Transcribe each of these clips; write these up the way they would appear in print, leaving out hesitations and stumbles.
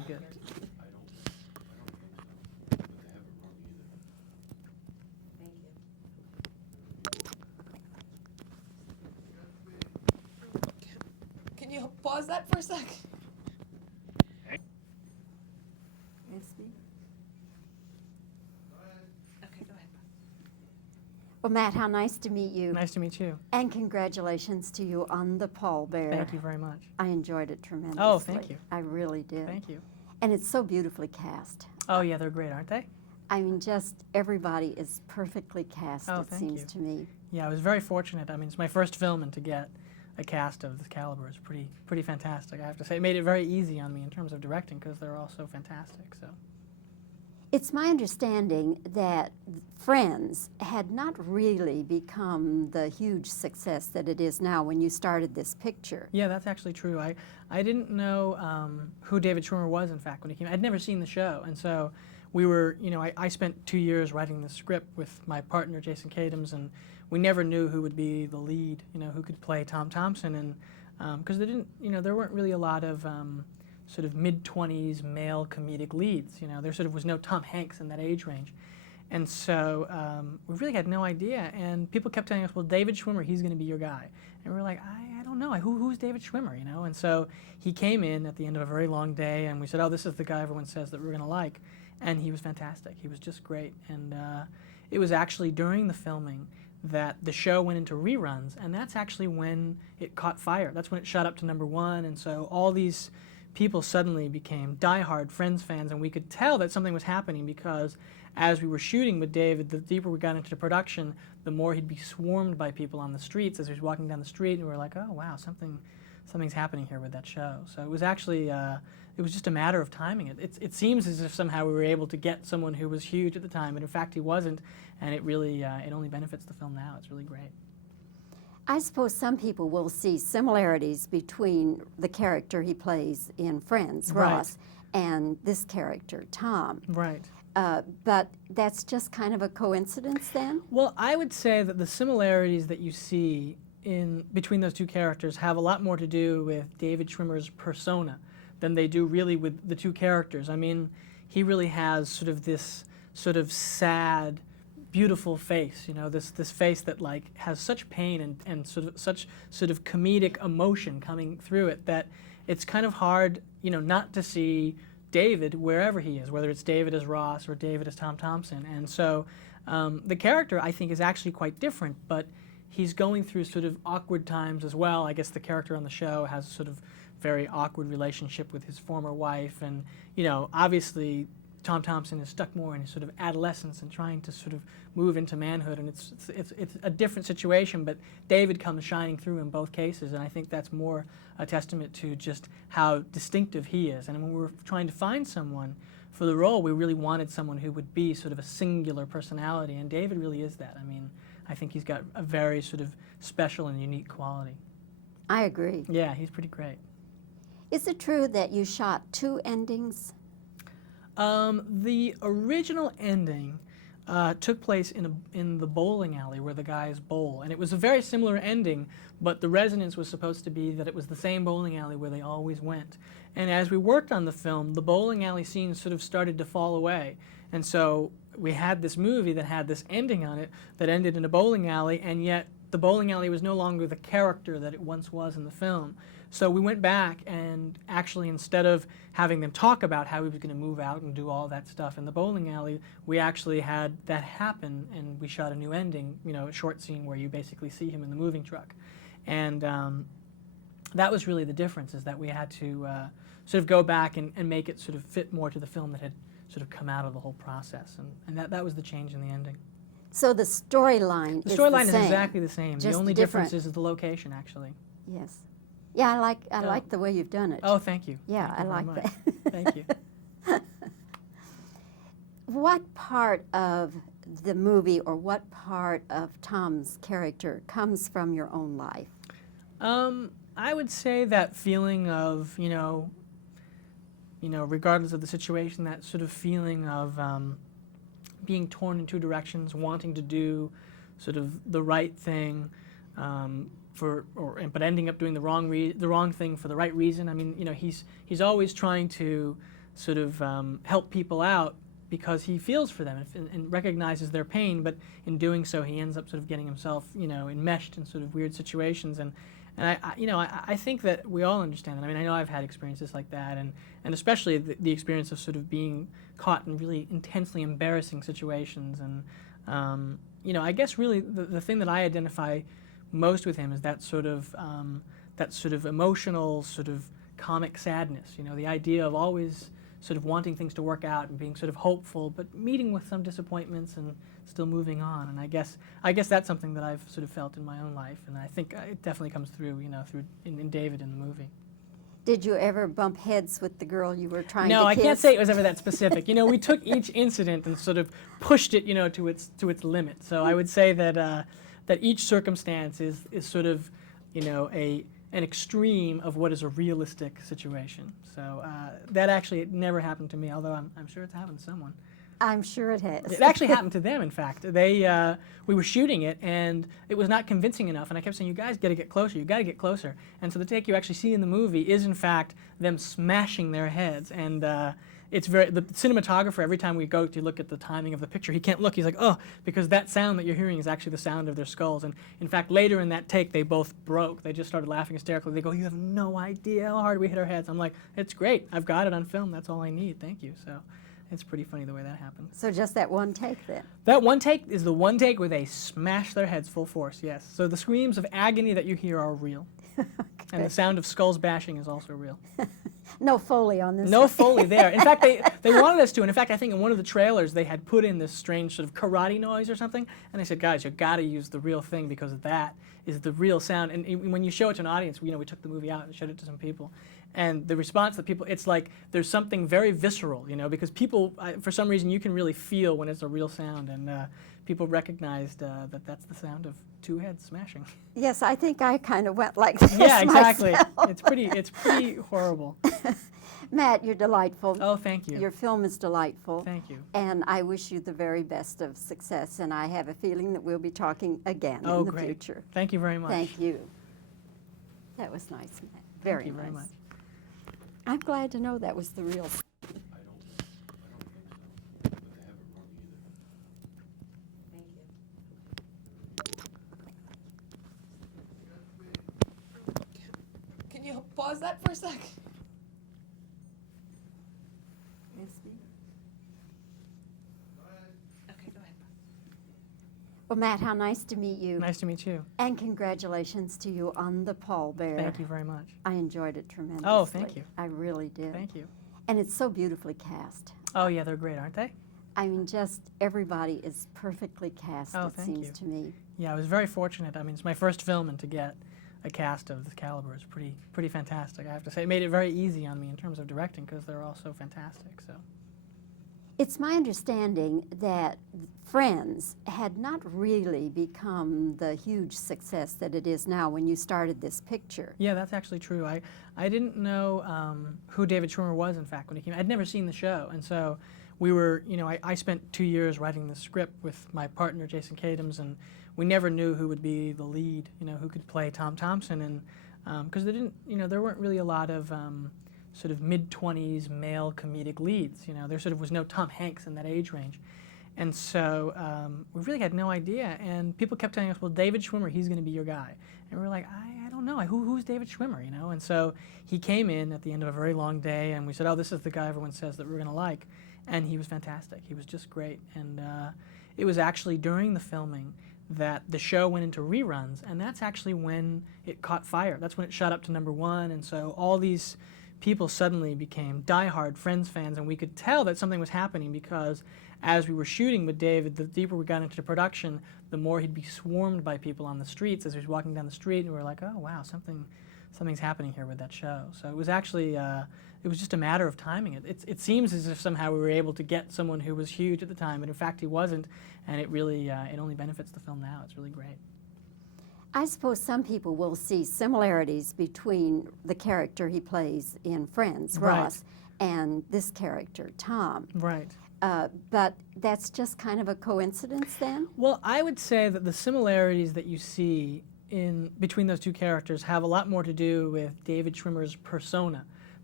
very good. Can you pause that for a sec? Okay, go ahead. Well, Matt, how nice to meet you. Nice to meet you. And congratulations to you on the Pallbearer. Thank you very much. I enjoyed it tremendously. Oh, thank you. I really did. Thank you. And it's so beautifully cast. Oh, yeah, they're great, aren't they? I mean, just everybody is perfectly cast, Oh, it thank seems you. to me. Yeah, I was very fortunate. I mean, it's my first film, and to get a cast of this caliber is pretty fantastic. I have to say, it made it very easy on me in terms of directing because they're all so fantastic. So. It's my understanding that Friends had not really become the huge success that it is now when you started this picture. Yeah, that's actually true. I didn't know who David Schwimmer was, in fact, when he came. I'd never seen the show, and so we were, I spent 2 years writing the script with my partner, Jason Katims, and we never knew who would be the lead, who could play Tom Thompson, and because there weren't really a lot of sort of mid-20s male comedic leads, there sort of was no Tom Hanks in that age range. And so we really had no idea, and people kept telling us, well, David Schwimmer, he's going to be your guy. And we were like, I don't know, who's David Schwimmer, And so he came in at the end of a very long day, and we said, oh, this is the guy everyone says that we're going to like. And he was fantastic. He was just great. And it was actually during the filming that the show went into reruns, and that's actually when it caught fire. That's when it shot up to #1, and so all these people suddenly became diehard Friends fans, and we could tell that something was happening because as we were shooting with David, the deeper we got into the production, the more he'd be swarmed by people on the streets as he was walking down the street, and we were like, oh wow, something's happening here with that show. So it was actually, it was just a matter of timing. It seems as if somehow we were able to get someone who was huge at the time, but in fact he wasn't, and it really, it only benefits the film now. It's really great. I suppose some people will see similarities between the character he plays in Friends, Right. Ross, and this character, Tom. Right. But that's just kind of a coincidence then? Well, I would say that the similarities that you see between those two characters have a lot more to do with David Schwimmer's persona than they do really with the two characters. I mean, he really has sort of this sort of sad, beautiful face, this face that like has such pain and such comedic emotion coming through it that it's kind of hard, not to see David wherever he is, whether it's David as Ross or David as Tom Thompson. And so the character, I think, is actually quite different, but he's going through sort of awkward times as well. I guess the character on the show has sort of very awkward relationship with his former wife, and obviously Tom Thompson is stuck more in his sort of adolescence and trying to sort of move into manhood, and it's a different situation, but David comes shining through in both cases, and I think that's more a testament to just how distinctive he is. And when we were trying to find someone for the role, we really wanted someone who would be sort of a singular personality, and David really is that. I mean, I think he's got a very sort of special and unique quality. I agree. Yeah, he's pretty great. Is it true that you shot 2 endings? The original ending took place in the bowling alley where the guys bowl, and it was a very similar ending, but the resonance was supposed to be that it was the same bowling alley where they always went. And as we worked on the film, the bowling alley scene sort of started to fall away, and so we had this movie that had this ending on it that ended in a bowling alley, and yet the bowling alley was no longer the character that it once was in the film. So we went back and actually, instead of having them talk about how he was going to move out and do all that stuff in the bowling alley, we actually had that happen, and we shot a new ending, a short scene where you basically see him in the moving truck. And that was really the difference, is that we had to sort of go back and make it sort of fit more to the film that had sort of come out of the whole process. And that was the change in the ending. So the storyline is the same? The storyline is exactly the same. Just the only different. difference is the location, actually. Yes. Yeah, I like the way you've done it. Oh, thank you. Yeah, Thank you I very like much. that. Thank you. What part of the movie or what part of Tom's character comes from your own life? I would say that feeling of, regardless of the situation, that sort of feeling of being torn in two directions, wanting to do sort of the right thing, but ending up doing the wrong thing for the right reason. I mean, he's always trying to sort of help people out because he feels for them and recognizes their pain, but in doing so he ends up sort of getting himself, enmeshed in sort of weird situations. And I think that we all understand that. I mean, I know I've had experiences like that, and especially the experience of sort of being caught in really intensely embarrassing situations. And I guess really the thing that I identify most with him is that sort of emotional, sort of comic sadness. The idea of always sort of wanting things to work out and being sort of hopeful, but meeting with some disappointments and still moving on. And I guess that's something that I've sort of felt in my own life, and I think it definitely comes through, in David in the movie. Did you ever bump heads with the girl you were trying to kiss? No, I can't say it was ever that specific. We took each incident and sort of pushed it, to its limit. So I would say that each circumstance is sort of, an extreme of what is a realistic situation. So that actually it never happened to me, although I'm sure it's happened to someone. I'm sure it has. It actually happened to them, in fact. We were shooting it, and it was not convincing enough, and I kept saying, you guys got to get closer, you got to get closer. And so the take you actually see in the movie is, in fact, them smashing their heads. And the cinematographer, every time we go to look at the timing of the picture, he can't look. He's like, oh, because that sound that you're hearing is actually the sound of their skulls. And in fact, later in that take, they both broke. They just started laughing hysterically. They go, you have no idea how hard we hit our heads. I'm like, it's great. I've got it on film. That's all I need. Thank you. So it's pretty funny the way that happened. So just that one take then? That one take is the one take where they smash their heads full force, yes. So the screams of agony that you hear are real. Okay. And the sound of skulls bashing is also real. No Foley on this No one. Foley there. In fact, they wanted us to. And in fact, I think in one of the trailers, they had put in this strange sort of karate noise or something. And I said, guys, you got to use the real thing because that is the real sound. And when you show it to an audience, we took the movie out and showed it to some people. And the response that people, it's like there's something very visceral, because people, for some reason, you can really feel when it's a real sound. And people recognized that that's the sound of two heads smashing. Yes, I think I kind of went like this Yeah, exactly. myself. It's pretty horrible. Matt, you're delightful. Oh, thank you. Your film is delightful. Thank you. And I wish you the very best of success, and I have a feeling that we'll be talking again in the great. future. Thank you very much. Thank you. That was nice, Matt. Very Thank you nice. very much. I'm glad to know that was the real. Can you pause that for a sec? Okay, go ahead. Well, Matt, how nice to meet you. Nice to meet you. And congratulations to you on the Pallbearer. Thank you very much. I enjoyed it tremendously. Oh, thank you. I really did. Thank you. And it's so beautifully cast. Oh, yeah, they're great, aren't they? I mean, just everybody is perfectly cast, Oh, it thank seems you. to me. Yeah, I was very fortunate. I mean, it's my first film, and to get a cast of this caliber is pretty fantastic, I have to say. It made it very easy on me in terms of directing because they're all so fantastic. So. It's my understanding that Friends had not really become the huge success that it is now when you started this picture. Yeah, that's actually true. I didn't know who David Schwimmer was, in fact, when he came. I'd never seen the show, and so we were, I spent 2 years writing the script with my partner, Jason Katims, and we never knew who would be the lead, who could play Tom Thompson, and because there weren't really a lot of sort of mid-20s male comedic leads. There sort of was no Tom Hanks in that age range. And so we really had no idea, and people kept telling us, well, David Schwimmer, he's going to be your guy. And we were like, I don't know, who's David Schwimmer, And so he came in at the end of a very long day, and we said, oh, this is the guy everyone says that we're going to like. And he was fantastic. He was just great. And it was actually during the filming that the show went into reruns, and that's actually when it caught fire. That's when it shot up to #1, and so all these people suddenly became diehard Friends fans, and we could tell that something was happening because as we were shooting with David, the deeper we got into the production, the more he'd be swarmed by people on the streets as he was walking down the street, and we were like, oh wow, something's happening here with that show. So it was actually, it was just a matter of timing. It seems as if somehow we were able to get someone who was huge at the time, but in fact he wasn't, and it really, it only benefits the film now. It's really great. I suppose some people will see similarities between the character he plays in Friends, Right. Ross, and this character, Tom. Right. But that's just kind of a coincidence then? Well, I would say that the similarities that you see between those two characters have a lot more to do with David Schwimmer's persona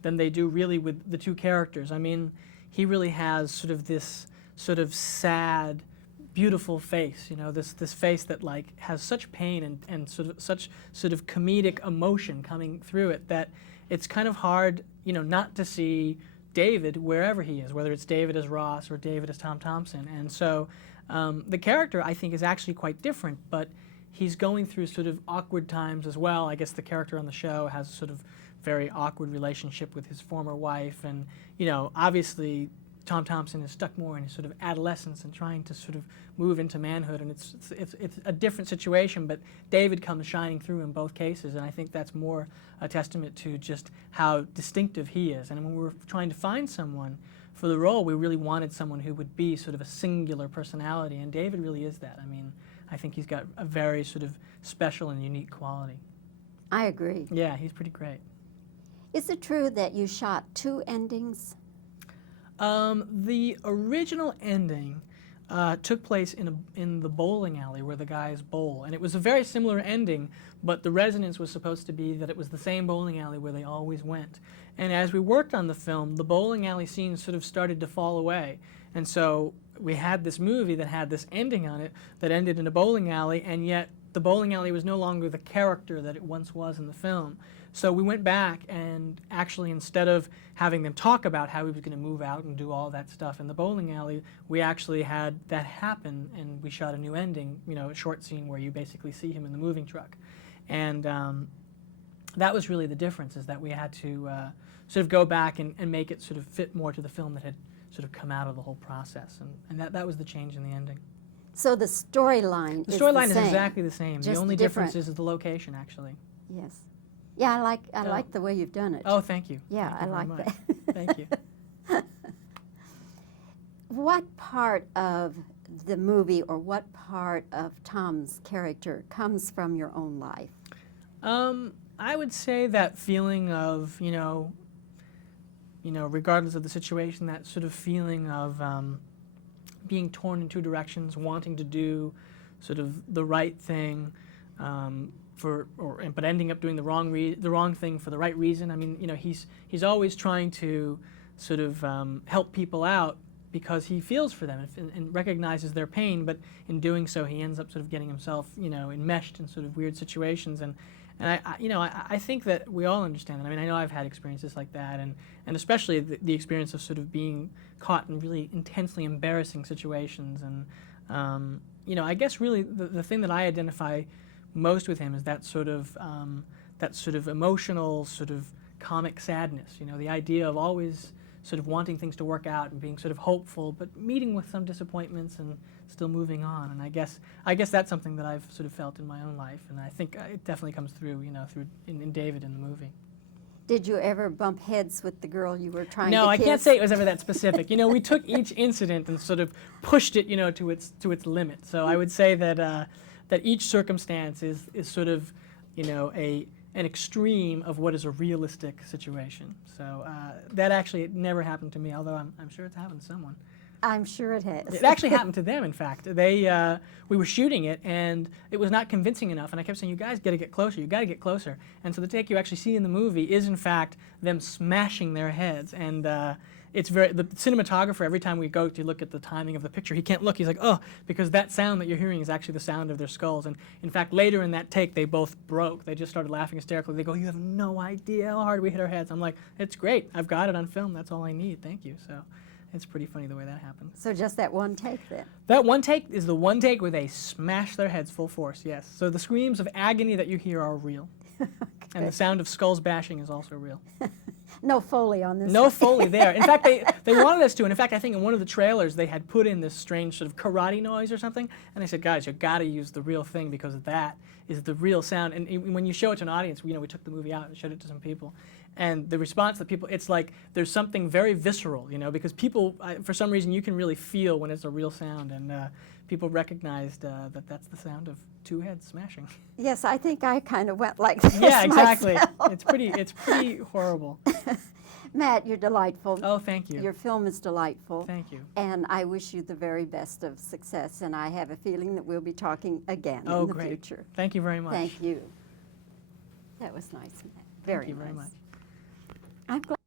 than they do really with the two characters. I mean, he really has sort of this sort of sad, beautiful face, this face that like has such pain and such sort of comedic emotion coming through it that it's kind of hard, not to see David wherever he is, whether it's David as Ross or David as Tom Thompson. And so the character, I think, is actually quite different, but he's going through sort of awkward times as well. I guess the character on the show has a sort of very awkward relationship with his former wife, and obviously Tom Thompson is stuck more in his sort of adolescence and trying to sort of move into manhood, and it's a different situation, but David comes shining through in both cases, and I think that's more a testament to just how distinctive he is. And when we were trying to find someone for the role, we really wanted someone who would be sort of a singular personality, and David really is that. I mean, I think he's got a very sort of special and unique quality. I agree. Yeah, he's pretty great. Is it true that you shot 2 endings? The original ending took place in the bowling alley where the guys bowl, and it was a very similar ending, but the resonance was supposed to be that it was the same bowling alley where they always went. And as we worked on the film, the bowling alley scene sort of started to fall away, and so we had this movie that had this ending on it that ended in a bowling alley, and yet the bowling alley was no longer the character that it once was in the film. So we went back and actually, instead of having them talk about how he was going to move out and do all that stuff in the bowling alley, we actually had that happen, and we shot a new ending, a short scene where you basically see him in the moving truck. And that was really the difference, is that we had to sort of go back and make it sort of fit more to the film that had sort of come out of the whole process. And that was the change in the ending. So the storyline is the same. The storyline is exactly the same. The Just only different. difference is the location, actually. Yes. Yeah, I like the way you've done it. Oh, thank you. Yeah, Thank you I very like much. that. Thank you. What part of the movie or what part of Tom's character comes from your own life? I would say that feeling of, regardless of the situation, that sort of feeling of being torn in two directions, wanting to do sort of the right thing, but ending up doing the wrong thing for the right reason. I mean, he's always trying to sort of help people out because he feels for them and recognizes their pain, but in doing so, he ends up sort of getting himself, enmeshed in sort of weird situations. And I think that we all understand that. I mean, I know I've had experiences like that, and especially the experience of sort of being caught in really intensely embarrassing situations. And I guess really the thing that I identify most with him is that sort of emotional, sort of comic sadness. The idea of always sort of wanting things to work out and being sort of hopeful, but meeting with some disappointments and still moving on. And I guess that's something that I've sort of felt in my own life, and I think it definitely comes through, in David in the movie. Did you ever bump heads with the girl you were trying to No, kiss? I can't say it was ever that specific. We took each incident and sort of pushed it, to its limit. So I would say that that each circumstance is sort of, an extreme of what is a realistic situation. So that actually never happened to me, although I'm sure it's happened to someone. I'm sure it has. It actually happened to them, in fact. We were shooting it, and it was not convincing enough, and I kept saying, you guys got to get closer, you got to get closer. And so the take you actually see in the movie is, in fact, them smashing their heads, and the cinematographer, every time we go to look at the timing of the picture, he can't look, he's like, oh, because that sound that you're hearing is actually the sound of their skulls. And in fact, later in that take, they both broke. They just started laughing hysterically. They go, you have no idea how hard we hit our heads. I'm like, it's great, I've got it on film, that's all I need, thank you. So it's pretty funny the way that happened. So just that one take then? That one take is the one take where they smash their heads full force, yes. So the screams of agony that you hear are real. Okay. And the sound of skulls bashing is also real. No Foley on this No one. Foley there. In fact, they wanted us to, and in fact, I think in one of the trailers they had put in this strange sort of karate noise or something, and they said, guys, you got to use the real thing because that is the real sound. And when you show it to an audience, we took the movie out and showed it to some people, and the response that people, it's like there's something very visceral, because people, for some reason, you can really feel when it's a real sound, and people recognized that that's the sound of two heads smashing. Yes, I think I kind of went like this Yeah, exactly. myself. It's pretty horrible. Matt, you're delightful. Oh, thank you. Your film is delightful. Thank you. And I wish you the very best of success, and I have a feeling that we'll be talking again Oh, in the great. future. Thank you very much. Thank you. That was nice, Matt. Very Thank you very nice. much. I'm glad.